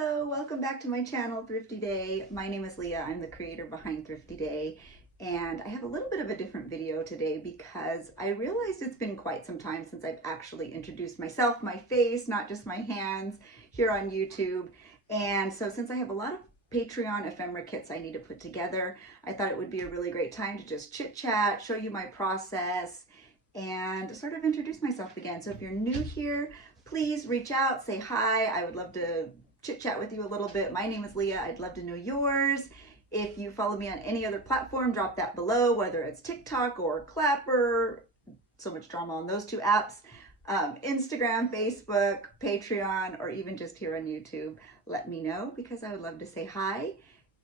Hello, welcome back to my channel, Thrifty Day. My name is Leah. I'm the creator behind Thrifty Day, and I have a little bit of a different video today because I realized it's been quite some time since I've actually introduced myself, my face, not just my hands, here on YouTube. And so since I have a lot of Patreon ephemera kits I need to put together, I thought it would be a really great time to just chit chat, show you my process, and sort of introduce myself again. So if you're new here, please reach out, say hi. I would love to chit chat with you a little bit. My name is Leah. I'd love to know yours. If you follow me on any other platform, drop that below, whether it's TikTok or Clapper. So much drama on those two apps. Instagram, Facebook, Patreon, or even just here on YouTube. Let me know because I would love to say hi.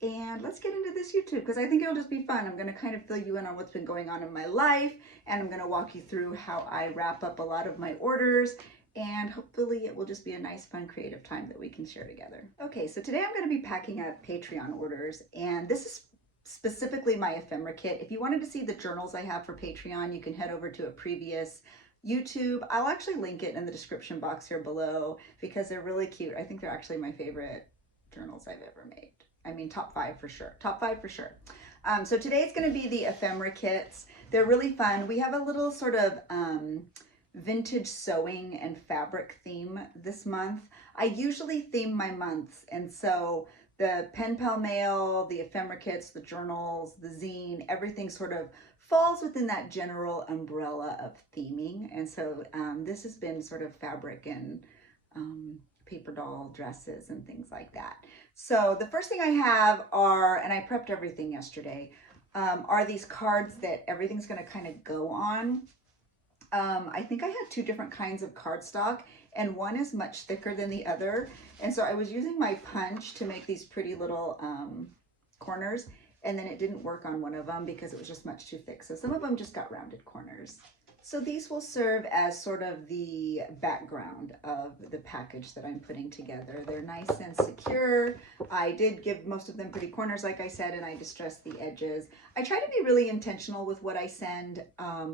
And let's get into this YouTube because I think it'll just be fun. I'm going to kind of fill you in on what's been going on in my life, and I'm going to walk you through how I wrap up a lot of my orders, and hopefully it will just be a nice, fun, creative time that we can share together. Okay, so today I'm going to be packing up Patreon orders, and this is specifically my ephemera kit. If you wanted to see the journals I have for Patreon, you can head over to a previous YouTube. I'll actually link it in the description box here below because they're really cute. I think they're actually my favorite journals I've ever made. I mean, top 5 for sure. Top 5 for sure. So today it's going to be the ephemera kits. They're really fun. We have a little sort of vintage sewing and fabric theme this month. I usually theme my months, and so the pen pal mail, the ephemera kits, the journals, the zine, everything sort of falls within that general umbrella of theming. And so this has been sort of fabric and paper doll dresses and things like that. So the first thing I have are, and I prepped everything yesterday, are these cards that everything's going to kind of go on. I think I had 2 different kinds of cardstock, and one is much thicker than the other. And so I was using my punch to make these pretty little corners, and then it didn't work on one of them because it was just much too thick. So some of them just got rounded corners. So these will serve as sort of the background of the package that I'm putting together. They're nice and secure. I did give most of them pretty corners, like I said, and I distressed the edges. I try to be really intentional with what I send,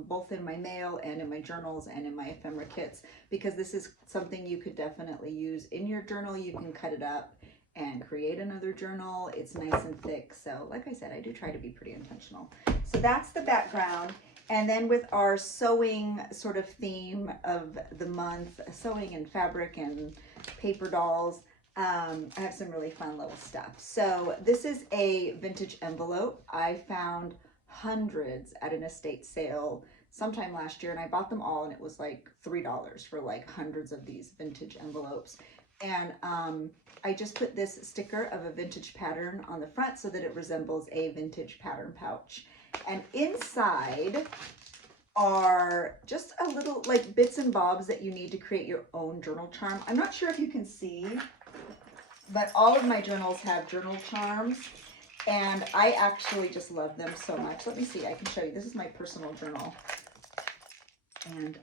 both in my mail and in my journals and in my ephemera kits, because this is something you could definitely use in your journal. You can cut it up and create another journal. It's nice and thick. So like I said, I do try to be pretty intentional. So that's the background. And then with our sewing sort of theme of the month, sewing and fabric and paper dolls, I have some really fun little stuff. So this is a vintage envelope. I found hundreds at an estate sale sometime last year, and I bought them all, and it was like $3 for like hundreds of these vintage envelopes. And I just put this sticker of a vintage pattern on the front so that it resembles a vintage pattern pouch. And inside are just a little like bits and bobs that you need to create your own journal charm. I'm not sure if you can see, but all of my journals have journal charms, and I actually just love them so much. Let me see, I can show you. This is my personal journal, and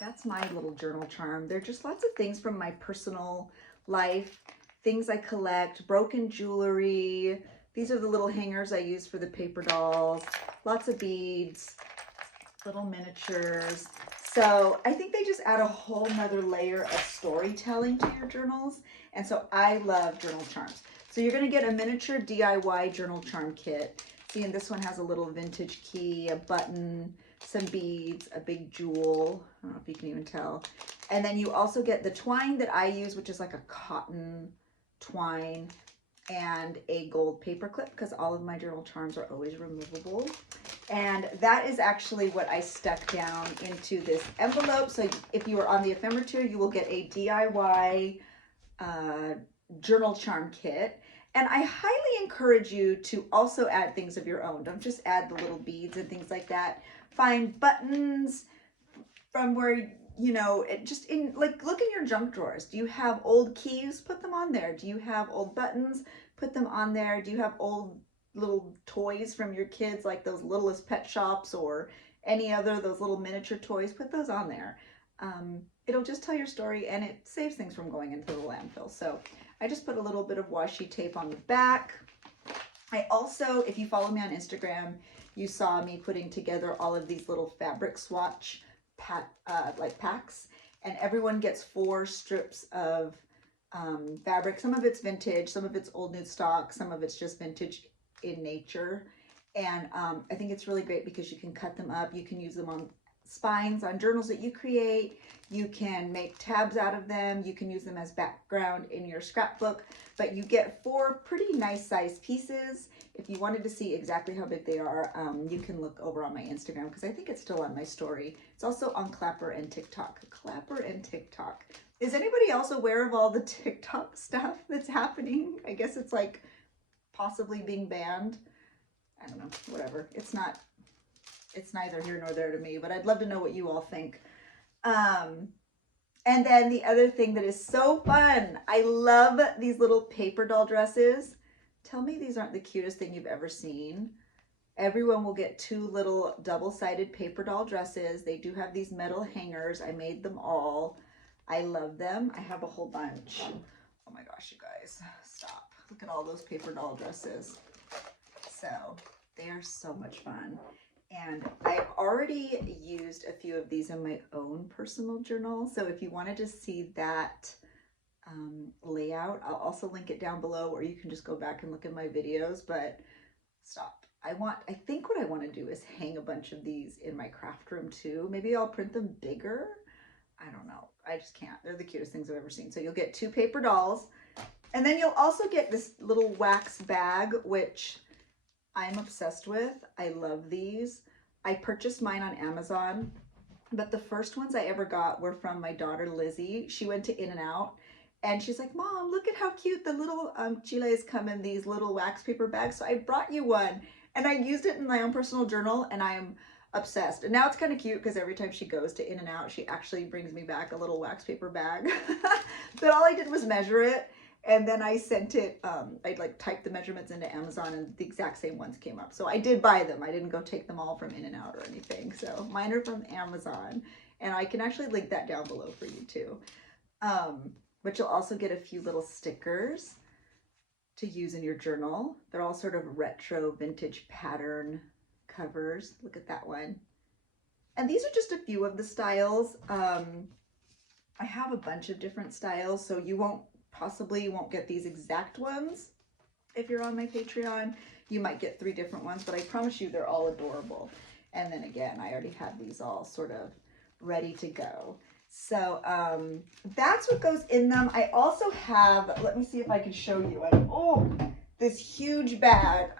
that's my little journal charm. They're just lots of things from my personal life, things I collect, broken jewelry. These are the little hangers I use for the paper dolls, lots of beads, little miniatures. So I think they just add a whole nother layer of storytelling to your journals. And so I love journal charms. So you're gonna get a miniature DIY journal charm kit. See, and this one has a little vintage key, a button, some beads, a big jewel. I don't know if you can even tell. And then you also get the twine that I use, which is like a cotton twine, and a gold paper clip, because all of my journal charms are always removable. And that is actually what I stuck down into this envelope. So if you are on the ephemera tier, you will get a DIY journal charm kit. And I highly encourage you to also add things of your own. Don't just add the little beads and things like that. Find buttons from where, you know, just in, like, look in your junk drawers. Do you have old keys? Put them on there. Do you have old buttons? Put them on there. Do you have old little toys from your kids, like those Littlest Pet Shops or any other, those little miniature toys? Put those on there. It'll just tell your story, and it saves things from going into the landfill. So I just put a little bit of washi tape on the back. I also, if you follow me on Instagram, you saw me putting together all of these little fabric swatch packs, and everyone gets 4 strips of fabric. Some of it's vintage, some of it's old nude stock, some of it's just vintage in nature. And I think it's really great because you can cut them up. You can use them on spines, on journals that you create. You can make tabs out of them. You can use them as background in your scrapbook. But you get 4 pretty nice sized pieces. If you wanted to see exactly how big they are, you can look over on my Instagram because I think it's still on my story. It's also on Clapper and TikTok. Clapper and TikTok. Is anybody else aware of all the TikTok stuff that's happening? I guess it's like possibly being banned. I don't know, whatever. It's neither here nor there to me, but I'd love to know what you all think. And then the other thing that is so fun, I love these little paper doll dresses. Tell me these aren't the cutest thing you've ever seen. Everyone will get 2 little double-sided paper doll dresses. They do have these metal hangers. I made them all. I love them. I have a whole bunch. Oh my gosh, you guys, stop. Look at all those paper doll dresses. So they are so much fun. And I've already used a few of these in my own personal journal. So if you wanted to see that layout, I'll also link it down below, or you can just go back and look at my videos. But stop. I think what I want to do is hang a bunch of these in my craft room too. Maybe I'll print them bigger. I don't know. I just can't. They're the cutest things I've ever seen. So you'll get 2 paper dolls. And then you'll also get this little wax bag, which I'm obsessed with. I love these. I purchased mine on Amazon, but the first ones I ever got were from my daughter, Lizzie. She went to In-N-Out and she's like, Mom, look at how cute the little chiles come in these little wax paper bags. So I brought you one and I used it in my own personal journal and I'm obsessed. And now it's kind of cute because every time she goes to In-N-Out, she actually brings me back a little wax paper bag. But all I did was measure it. And then I sent it, I'd like typed the measurements into Amazon and the exact same ones came up. So I did buy them. I didn't go take them all from In-N-Out or anything. So mine are from Amazon and I can actually link that down below for you too. But you'll also get a few little stickers to use in your journal. They're all sort of retro vintage pattern covers. Look at that one. And these are just a few of the styles. I have a bunch of different styles, so you won't get these exact ones. If you're on my Patreon, you might get 3 different ones, but I promise you they're all adorable. And then again, I already have these all sort of ready to go. So that's what goes in them. I also have, let me see if I can show you. This huge bag,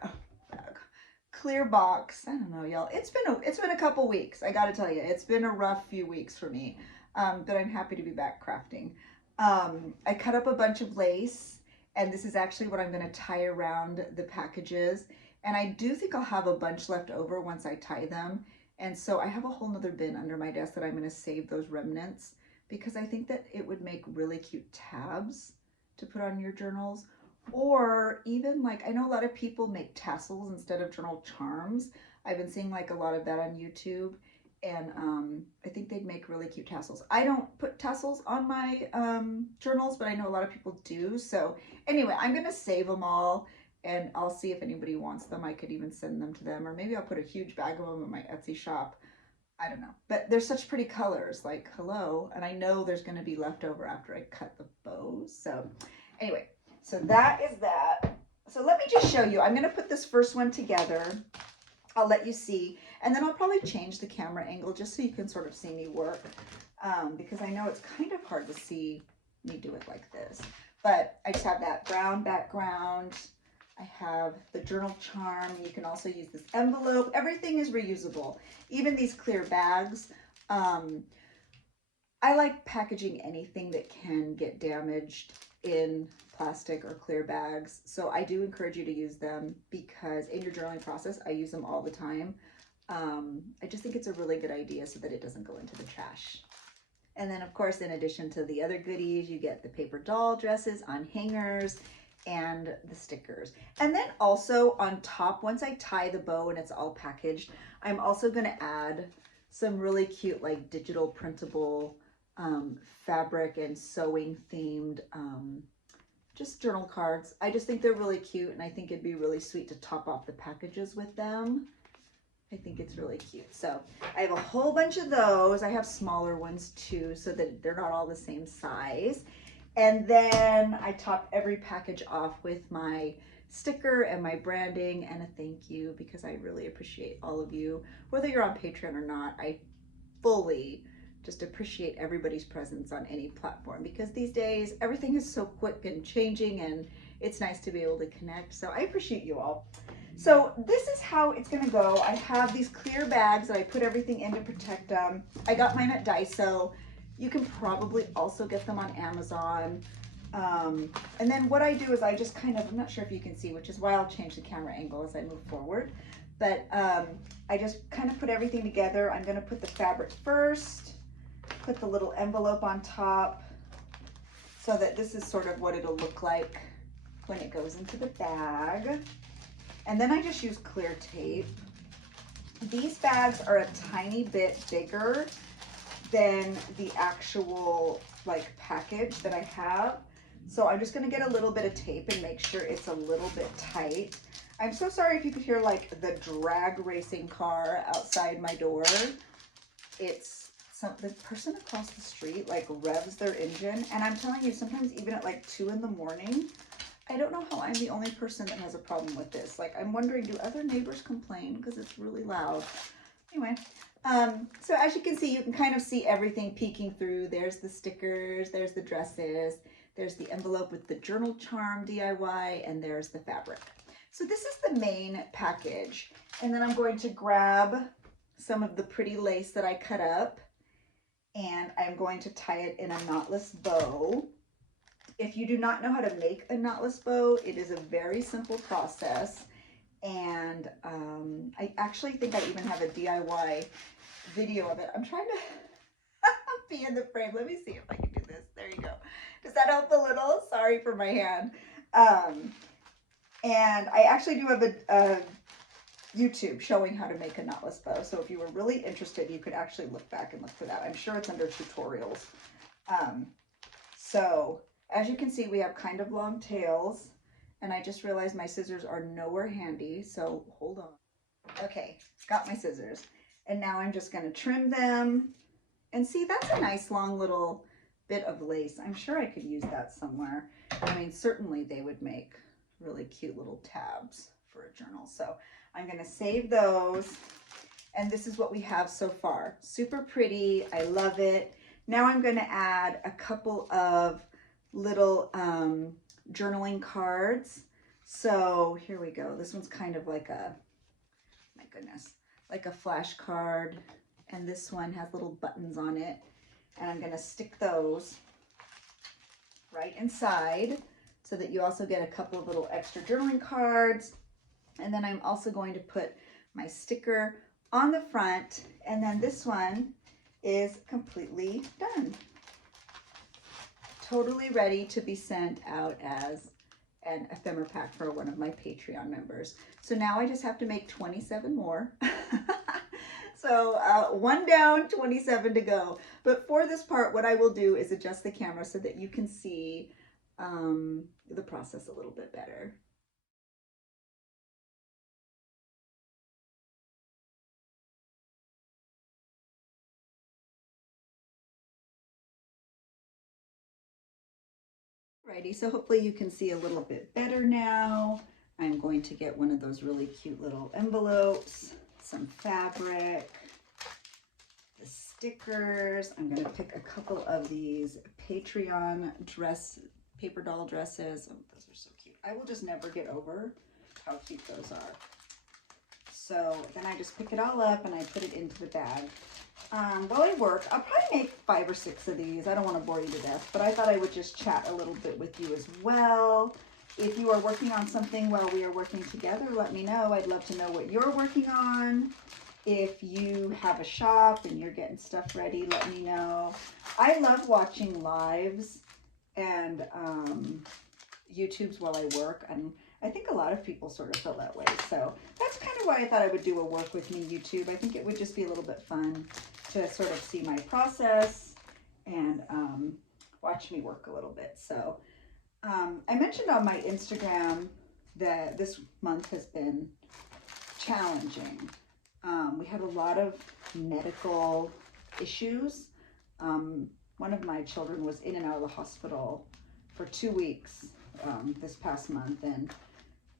clear box. I don't know, y'all. It's been a couple weeks. I got to tell you, it's been a rough few weeks for me, but I'm happy to be back crafting. I cut up a bunch of lace, and this is actually what I'm going to tie around the packages. And I do think I'll have a bunch left over once I tie them. And so I have a whole nother bin under my desk that I'm going to save those remnants because I think that it would make really cute tabs to put on your journals. Or even like, I know a lot of people make tassels instead of journal charms. I've been seeing like a lot of that on YouTube. And I think they'd make really cute tassels. I don't put tassels on my journals, but I know a lot of people do. So anyway, I'm going to save them all and I'll see if anybody wants them. I could even send them to them, or maybe I'll put a huge bag of them in my Etsy shop. I don't know. But they're such pretty colors, like hello. And I know there's going to be leftover after I cut the bows. So anyway, so that is that. So let me just show you. I'm going to put this first one together. I'll let you see, and then I'll probably change the camera angle just so you can sort of see me work, because I know it's kind of hard to see me do it like this. But I just have that brown background. I have the journal charm. You can also use this envelope. Everything is reusable, even these clear bags. I like packaging anything that can get damaged in plastic or clear bags. So I do encourage you to use them because in your journaling process, I use them all the time. I just think it's a really good idea so that it doesn't go into the trash. And then of course, in addition to the other goodies, you get the paper doll dresses on hangers and the stickers. And then also on top, once I tie the bow and it's all packaged, I'm also gonna add some really cute like digital printable fabric and sewing themed just journal cards. I just think they're really cute and I think it'd be really sweet to top off the packages with them. I think it's really cute. So I have a whole bunch of those. I have smaller ones too so that they're not all the same size. And then I top every package off with my sticker and my branding and a thank you, because I really appreciate all of you. Whether you're on Patreon or not, I fully just appreciate everybody's presence on any platform, because these days everything is so quick and changing, and it's nice to be able to connect. So I appreciate you all. So this is how it's gonna go. I have these clear bags that I put everything in to protect them. I got mine at Daiso. You can probably also get them on Amazon. And then what I do is I just kind of, I'm not sure if you can see, which is why I'll change the camera angle as I move forward. But I just kind of put everything together. I'm gonna put the fabric first, put the little envelope on top, so that this is sort of what it'll look like when it goes into the bag. And then I just use clear tape. These bags are a tiny bit bigger than the actual like package that I have. So I'm just gonna get a little bit of tape and make sure it's a little bit tight. I'm so sorry if you could hear like the drag racing car outside my door. It's the person across the street like revs their engine, and I'm telling you, sometimes even at like 2 in the morning, I don't know how I'm the only person that has a problem with this. Like, I'm wondering, do other neighbors complain because it's really loud? Anyway, so as you can see, you can kind of see everything peeking through. There's the stickers, there's the dresses, there's the envelope with the journal charm DIY, and there's the fabric. So this is the main package. And then I'm going to grab some of the pretty lace that I cut up, and I'm going to tie it in a knotless bow. If you do not know how to make a knotless bow, it is a very simple process. And I actually think I even have a DIY video of it. I'm trying to be in the frame. Let me see if I can do this. There you go. Does that help a little? Sorry for my hand. And I actually do have a YouTube showing how to make a knotless bow. So if you were really interested, you could actually look back and look for that. I'm sure it's under tutorials. So as you can see, we have kind of long tails, and I just realized my scissors are nowhere handy, so hold on. Okay, got my scissors. And now I'm just gonna trim them. And see, that's a nice long little bit of lace. I'm sure I could use that somewhere. I mean, certainly they would make really cute little tabs for a journal. So I'm gonna save those. And this is what we have so far. Super pretty, I love it. Now I'm gonna add a couple of little journaling cards. So here we go. This one's kind of like a, my goodness, like a flash card. And this one has little buttons on it. And I'm gonna stick those right inside so that you also get a couple of little extra journaling cards. And then I'm also going to put my sticker on the front. And then this one is completely done. Totally ready to be sent out as an ephemera pack for one of my Patreon members. So now I just have to make 27 more. So one down, 27 to go. But for this part, what I will do is adjust the camera so that you can see the process a little bit better. Alrighty, so hopefully you can see a little bit better now. I'm going to get one of those really cute little envelopes, some fabric, the stickers. I'm going to pick a couple of these Patreon paper doll dresses. Oh, those are so cute. I will just never get over how cute those are. So then I just pick it all up and I put it into the bag. While I work, I'll probably make 5 or 6 of these. I don't want to bore you to death, but I thought I would just chat a little bit with you as well. If you are working on something while we are working together, let me know. I'd love to know what you're working on. If you have a shop and you're getting stuff ready, let me know. I love watching lives and YouTubes while I work, and I think a lot of people sort of feel that way. So that's kind of why I thought I would do a work with me YouTube. I think it would just be a little bit fun to sort of see my process and watch me work a little bit. So I mentioned on my Instagram that this month has been challenging. We had a lot of medical issues. One of my children was in and out of the hospital for 2 weeks this past month, and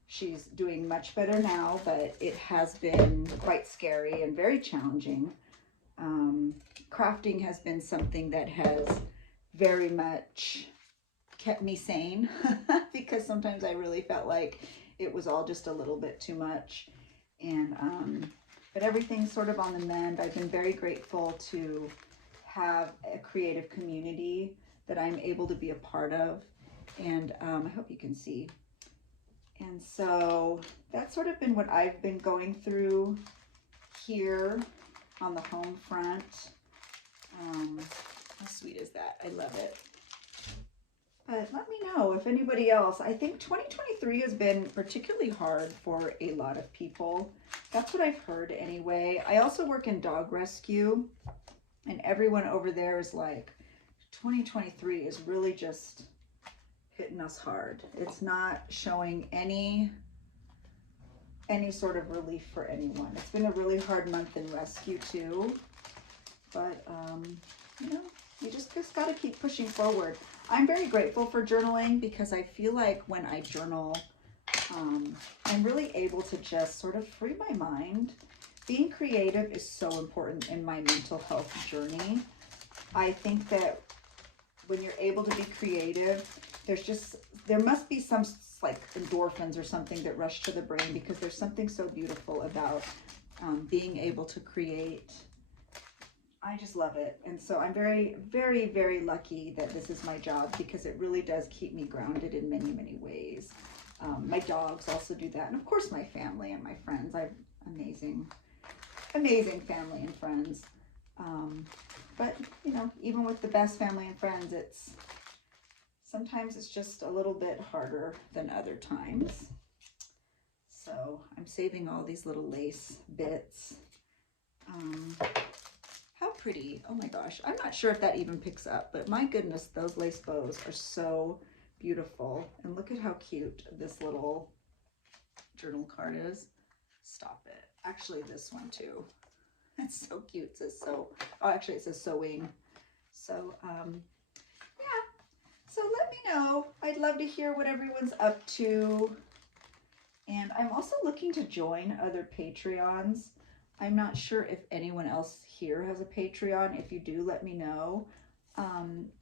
she's doing much better now, but it has been quite scary and very challenging. Crafting has been something that has very much kept me sane because sometimes I really felt like it was all just a little bit too much. And but everything's sort of on the mend. I've been very grateful to have a creative community that I'm able to be a part of, and I hope you can see. And so that's sort of been what I've been going through here on the home front. How sweet is that? I love it. But let me know if anybody else. I think 2023 has been particularly hard for a lot of people. That's what I've heard anyway. I also work in dog rescue, and everyone over there is like, 2023 is really just hitting us hard. It's not showing any sort of relief for anyone. It's been a really hard month in rescue too. But, you know, you just got to keep pushing forward. I'm very grateful for journaling because I feel like when I journal, I'm really able to just sort of free my mind. Being creative is so important in my mental health journey. I think that when you're able to be creative, there must be some like endorphins or something that rush to the brain, because there's something so beautiful about being able to create. I just love it. And so I'm very, very, very lucky that this is my job, because it really does keep me grounded in many, many ways. My dogs also do that. And of course my family and my friends. I have amazing, amazing family and friends. But you know, even with the best family and friends, sometimes it's just a little bit harder than other times. So I'm saving all these little lace bits. How pretty. Oh my gosh. I'm not sure if that even picks up, but my goodness, those lace bows are so beautiful. And look at how cute this little journal card is. Stop it. Actually, this one too. It's so cute. It says so. Oh, actually, it says sewing. So, yeah. So let me know. I'd love to hear what everyone's up to. And I'm also looking to join other Patreons. I'm not sure if anyone else here has a Patreon. If you do, let me know.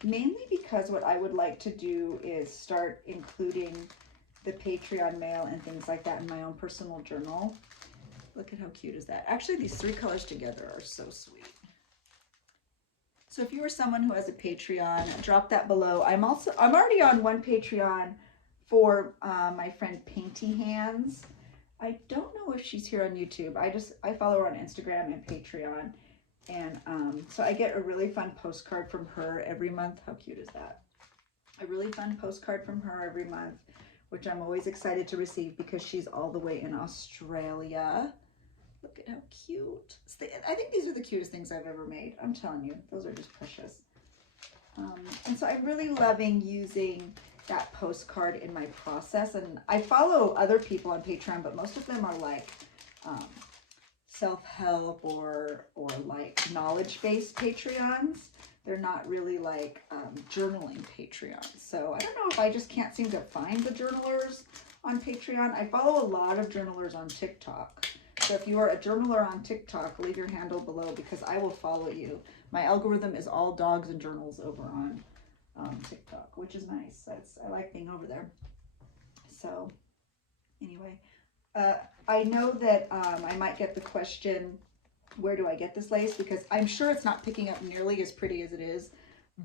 Mainly because what I would like to do is start including the Patreon mail and things like that in my own personal journal. Look at how cute is that. Actually, these 3 colors together are so sweet. So if you are someone who has a Patreon, drop that below. I'm already on one Patreon for my friend Painty Hands. I don't know if she's here on YouTube. I follow her on Instagram and Patreon. And so I get a really fun postcard from her every month. How cute is that? A really fun postcard from her every month, which I'm always excited to receive because she's all the way in Australia. Look at how cute. I think these are the cutest things I've ever made. I'm telling you, those are just precious. And so I'm really loving using that postcard in my process. And I follow other people on Patreon, but most of them are like self-help or like knowledge-based Patreons. They're not really like journaling Patreons. So I don't know if I just can't seem to find the journalers on Patreon. I follow a lot of journalers on TikTok. So if you are a journaler on TikTok, leave your handle below because I will follow you. My algorithm is all dogs and journals over on TikTok, which is nice. I like being over there. So anyway, I know that I might get the question, where do I get this lace? Because I'm sure it's not picking up nearly as pretty as it is.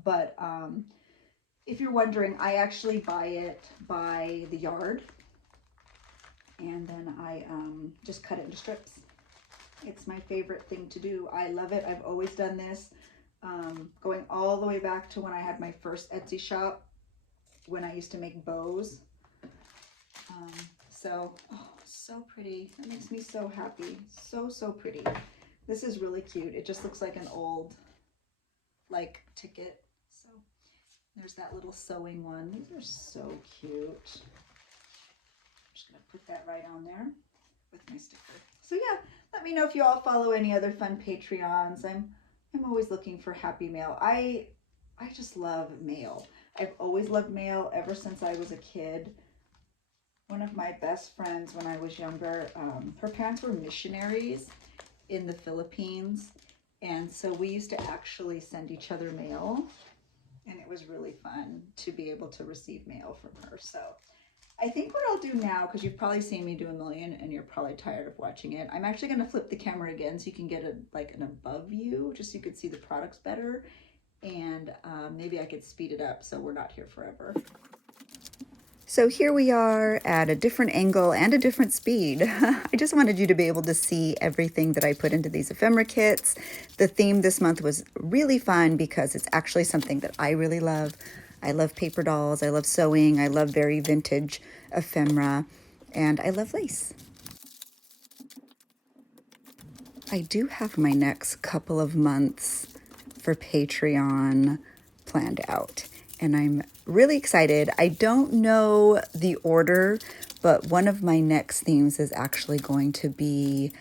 But if you're wondering, I actually buy it by the yard. And then I just cut it into strips. It's my favorite thing to do. I love it. I've always done this. Going all the way back to when I had my first Etsy shop, when I used to make bows. So pretty. It makes me so happy. So pretty. This is really cute. It just looks like an old, like, ticket. So there's that little sewing one. These are so cute. I'm just gonna put that right on there with my sticker. So yeah, let me know if you all follow any other fun Patreons. I'm always looking for happy mail. I just love mail. I've always loved mail ever since I was a kid. One of my best friends when I was younger, her parents were missionaries in the Philippines. And so we used to actually send each other mail. And it was really fun to be able to receive mail from her. So I think what I'll do now, because you've probably seen me do a million and you're probably tired of watching it, I'm actually going to flip the camera again so you can get like an above view, just so you could see the products better. And maybe I could speed it up so we're not here forever. So here we are at a different angle and a different speed. I just wanted you to be able to see everything that I put into these ephemera kits. The theme this month was really fun because it's actually something that I really love. I love paper dolls, I love sewing, I love very vintage ephemera, and I love lace. I do have my next couple of months for Patreon planned out, and I'm really excited. I don't know the order, but one of my next themes is actually going to be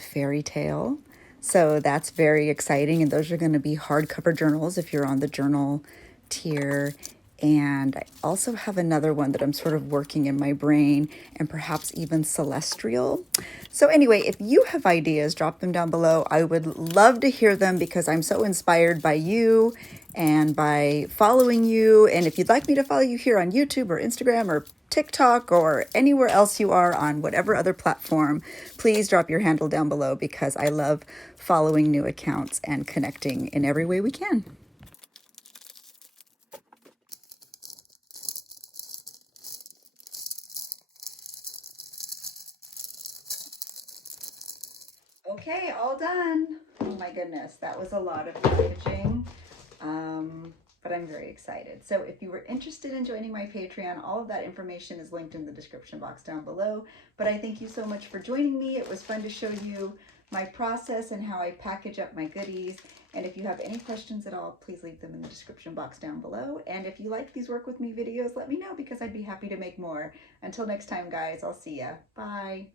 fairy tale. So that's very exciting, and those are going to be hardcover journals if you're on the journal tier. And I also have another one that I'm sort of working in my brain, and perhaps even celestial. So anyway, if you have ideas, drop them down below. I would love to hear them because I'm so inspired by you and by following you. And if you'd like me to follow you here on YouTube or Instagram or TikTok or anywhere else you are on whatever other platform, please drop your handle down below because I love following new accounts and connecting in every way we can. Okay, all done. Oh my goodness, that was a lot of packaging, but I'm very excited. So if you were interested in joining my Patreon, all of that information is linked in the description box down below. But I thank you so much for joining me. It was fun to show you my process and how I package up my goodies. And if you have any questions at all, please leave them in the description box down below. And if you like these work with me videos, let me know because I'd be happy to make more. Until next time, guys, I'll see ya. Bye.